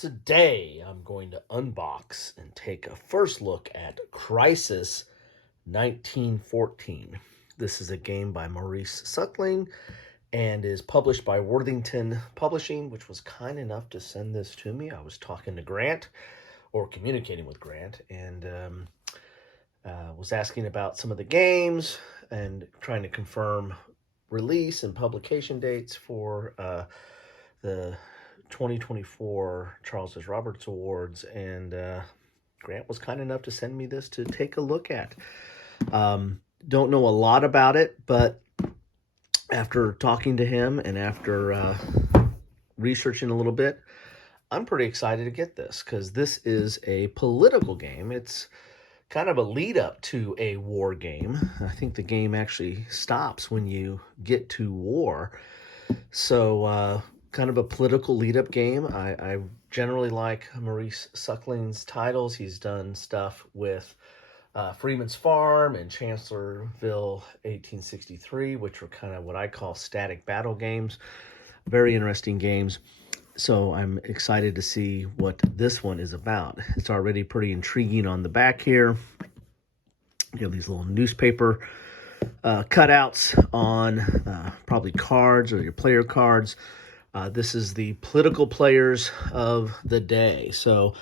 Today, I'm going to unbox and take a first look at Crisis 1914. This is a game by Maurice Suckling and is published by Worthington Publishing, which was kind enough to send this to me. I was talking to Grant, or communicating with Grant, and was asking about some of the games and trying to confirm release and publication dates for the 2024 Charles S. Roberts Awards, and Grant was kind enough to send me this to take a look at. Don't know a lot about it, but after talking to him and after researching a little bit, I'm pretty excited to get this because this is a political game. It's kind of a lead up to a war game. I think the game actually stops when you get to war. So kind of a political lead-up game. I generally like Maurice Suckling's titles. He's done stuff with Freeman's Farm and Chancellorsville 1863, which were kind of what I call static battle games. Very interesting games. So I'm excited to see what this one is about. It's already pretty intriguing on the back here. You have these little newspaper cutouts on probably cards or your player cards. This is the political players of the day. So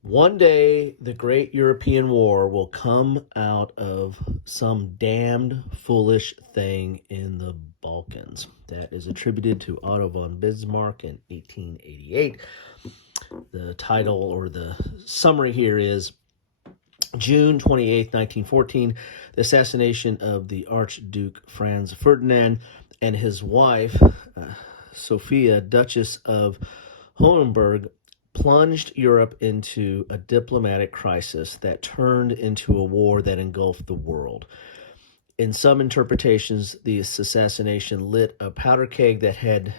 one day the great European war will come out of some damned foolish thing in the Balkans. That is attributed to Otto von Bismarck in 1888. The title or the summary here is June 28th, 1914, the assassination of the Archduke Franz Ferdinand and his wife, Sophia, Duchess of Hohenberg, plunged Europe into a diplomatic crisis that turned into a war that engulfed the world. In some interpretations, the assassination lit a powder keg that had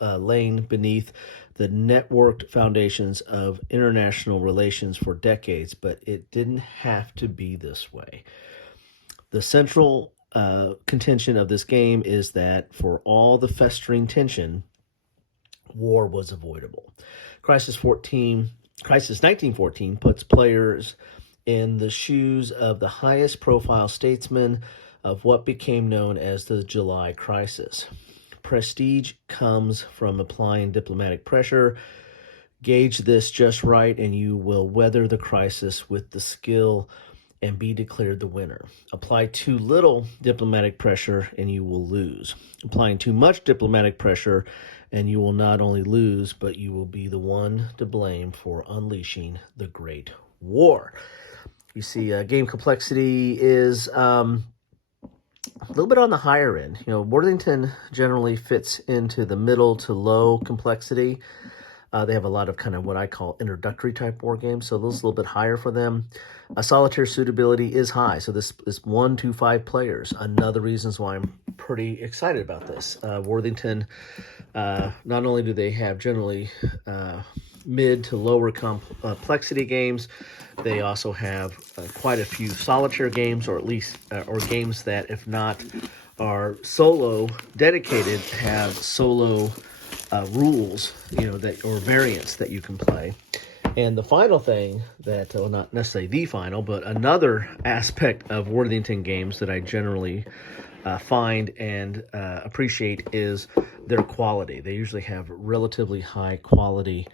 lain beneath the networked foundations of international relations for decades, but it didn't have to be this way. The central contention of this game is that for all the festering tension, war was avoidable. Crisis 1914 puts players in the shoes of the highest profile statesmen of what became known as the July Crisis. Prestige comes from applying diplomatic pressure. Gauge this just right and you will weather the crisis with the skill and be declared the winner. Apply too little diplomatic pressure and you will lose. Applying too much diplomatic pressure and you will not only lose, but you will be the one to blame for unleashing the Great War. You see, game complexity is a little bit on the higher end. You know, Worthington generally fits into the middle to low complexity. They have a lot of kind of what I call introductory type war games, so those are a little bit higher for them. Solitaire suitability is high, so this is 1 to 5 players. Another reasons why I'm pretty excited about this. Worthington, not only do they have generally mid to lower complexity games, they also have quite a few solitaire games, or at least or games that, if not are solo dedicated, have solo rules, you know, that or variants that you can play. And the final thing that, well, not necessarily the final, but another aspect of Worthington games that I generally find and appreciate is their quality. They usually have relatively high quality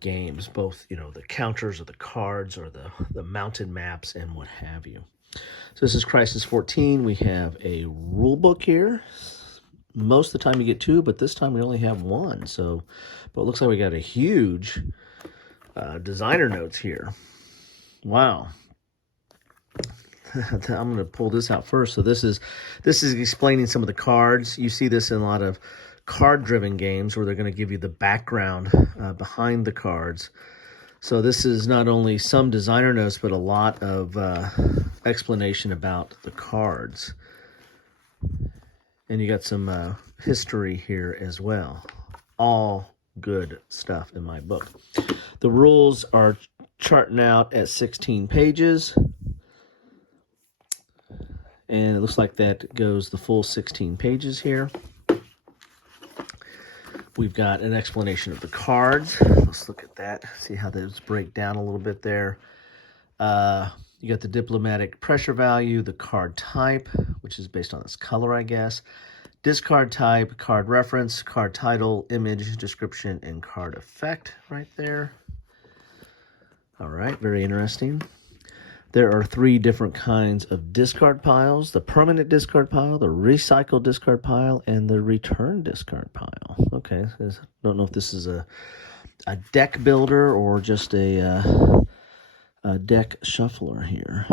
games, both, you know, the counters or the cards or the mounted maps and what have you. So this is Crisis 14. We have a rule book here. Most of the time you get 2, but this time we only have 1. So, but it looks like we got a huge designer notes here. Wow. I'm going to pull this out first. So this is explaining some of the cards. You see this in a lot of card-driven games where they're going to give you the background behind the cards. So this is not only some designer notes, but a lot of explanation about the cards. And you got some history here as well. All good stuff in my book. The rules are charting out at 16 pages. And it looks like that goes the full 16 pages here. We've got an explanation of the cards. Let's look at that, see how those break down a little bit there. You got the diplomatic pressure value, the card type, which is based on its color, I guess. Discard type, card reference, card title, image, description, and card effect right there. All right, very interesting. There are 3 different kinds of discard piles: the permanent discard pile, the recycled discard pile, and the return discard pile. Okay, don't know if this is a deck builder or just a deck shuffler here.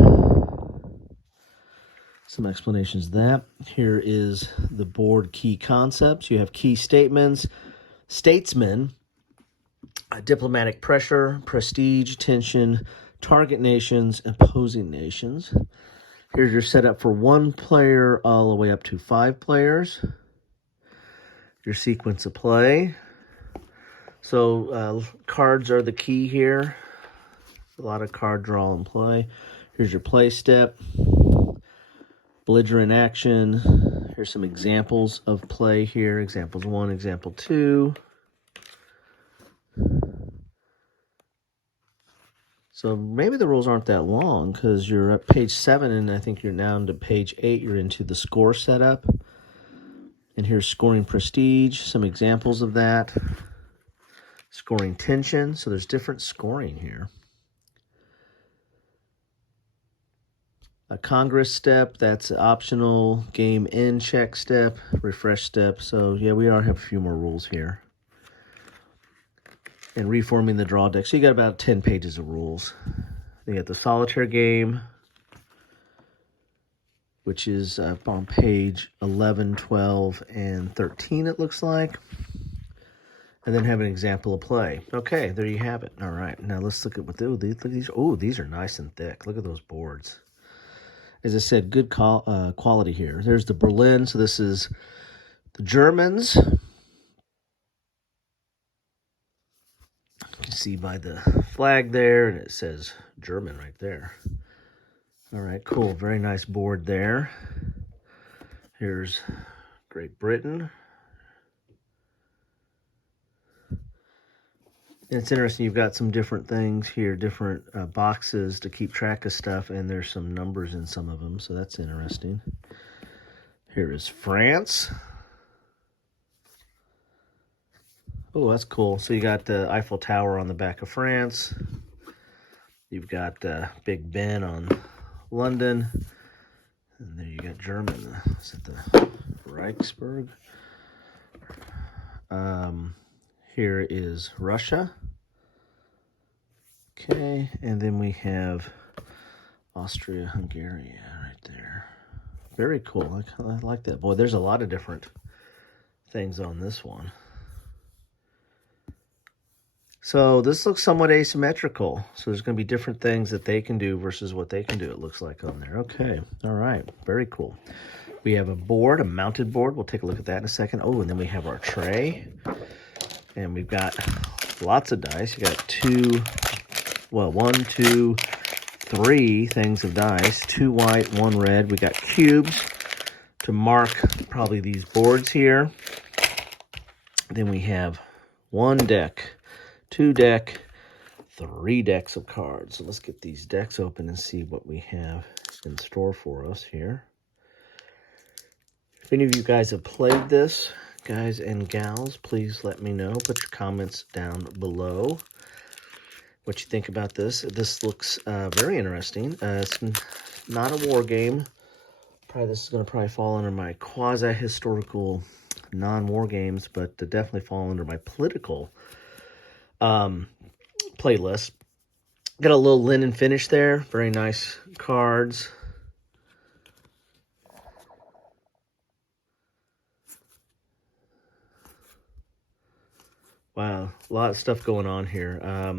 Some explanations of that. Here is the board key concepts. You have key statements, statesman, diplomatic pressure, prestige, tension, target nations, opposing nations. Here's your setup for 1 player all the way up to 5 players. Your sequence of play. So cards are the key here. A lot of card draw and play. Here's your play step. Belligerent action. Here's some examples of play here. Examples 1, example 2. So maybe the rules aren't that long because you're at page 7 and I think you're now into page 8. You're into the score setup. And here's scoring prestige, some examples of that. Scoring tension, so there's different scoring here. A Congress step, that's optional. Game end check step, refresh step. So yeah, we have a few more rules here. And reforming the draw deck. So you got about 10 pages of rules. Then you got the solitaire game, which is up on page 11, 12, and 13, it looks like. And then have an example of play. Okay, there you have it. All right, now let's look at what these. Oh, these are nice and thick. Look at those boards. As I said, good quality here. There's the Berlin. So this is the Germans. You can see by the flag there, and it says German right there. All right, cool. Very nice board there. Here's Great Britain. And it's interesting, you've got some different things here, different boxes to keep track of stuff, and there's some numbers in some of them, so that's interesting. Here is France. Oh, that's cool. So you got the Eiffel Tower on the back of France. You've got Big Ben on London. And there you got German. Is it the Reichsburg? Here is Russia. Okay, and then we have Austria-Hungary right there. Very cool. I like that. Boy, there's a lot of different things on this one. So this looks somewhat asymmetrical. So there's going to be different things that they can do versus what they can do, it looks like on there. Okay, all right, very cool. We have a board, a mounted board. We'll take a look at that in a second. Oh, and then we have our tray. And we've got lots of dice. You got 1, 2, 3 things of dice. 2 white, 1 red. We got cubes to mark probably these boards here. Then we have 1 deck, 2 deck, 3 decks of cards. So let's get these decks open and see what we have in store for us here. If any of you guys have played this, guys and gals, please let me know. Put your comments down below what you think about this. This looks very interesting. It's not a war game. This is going to probably fall under my quasi-historical non-war games, but definitely fall under my political playlist. Got a little linen finish there. Very nice cards. Wow, a lot of stuff going on here. A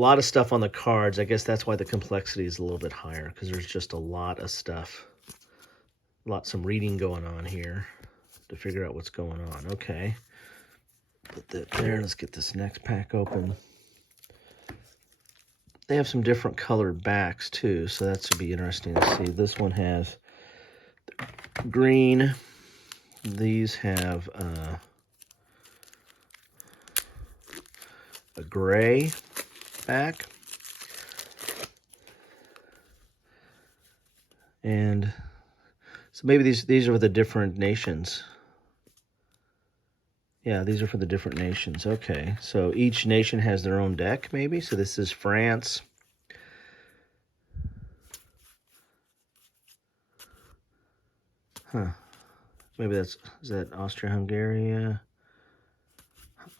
lot of stuff on the cards. I guess that's why the complexity is a little bit higher, because there's just a lot of stuff. Some reading going on here to figure out what's going on. Okay. Put that there. Let's get this next pack open. They have some different colored backs, too, so that should be interesting to see. This one has green. These have a gray back. And so maybe these are for the different nations. Yeah, these are for the different nations. Okay, so each nation has their own deck, maybe. So this is France. Huh. Maybe is that Austria-Hungary?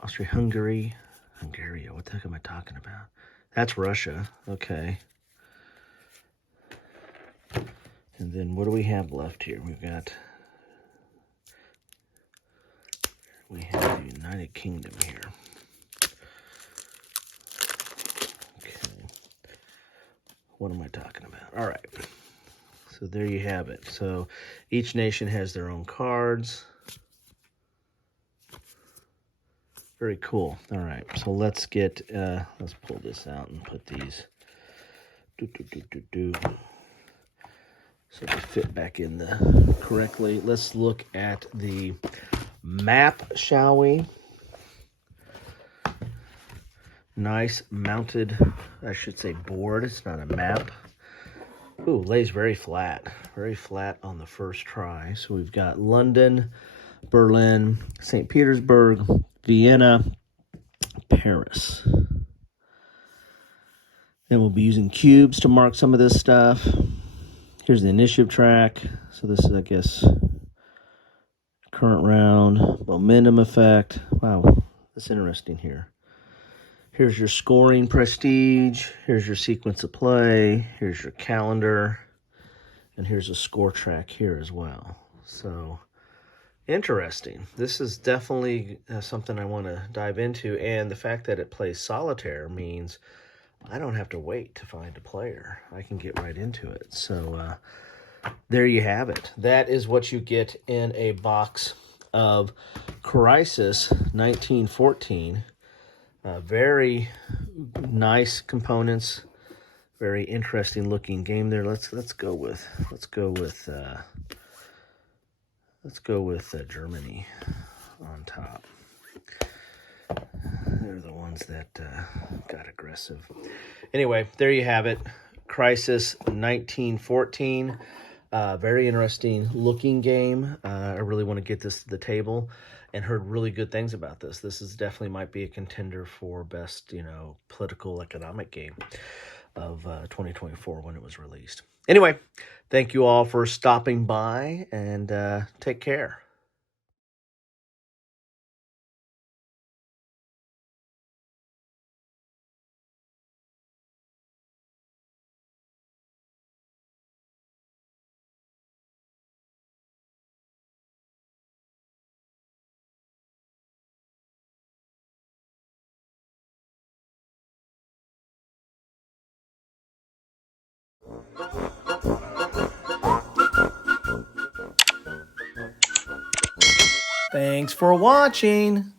Austria-Hungary. Hungary, what the heck am I talking about? That's Russia. Okay. And then what do we have left here? We have the United Kingdom here. Okay. What am I talking about? All right. So there you have it. So each nation has their own cards. Very cool. All right. So let's pull this out and put these. So they fit back in correctly. Let's look at the map, shall we? Nice mounted, I should say board. It's not a map. Ooh, lays very flat on the first try. So we've got London, Berlin, St. Petersburg, Vienna, Paris. Then we'll be using cubes to mark some of this stuff. Here's the initiative track. So this is, I guess, current round, momentum effect. Wow, that's interesting here. Here's your scoring prestige. Here's your sequence of play. Here's your calendar. And here's a score track here as well. So interesting. This is definitely something I want to dive into. And the fact that it plays solitaire means I don't have to wait to find a player. I can get right into it. So there you have it. That is what you get in a box of Crisis 1914. Very nice components. Very interesting looking game there. Let's go with Germany on top. They're the ones that got aggressive. Anyway, there you have it. Crisis 1914. Very interesting looking game. I really want to get this to the table, and heard really good things about this. This is definitely might be a contender for best, political economic game of 2024 when it was released. Anyway, thank you all for stopping by, and take care. Thanks for watching.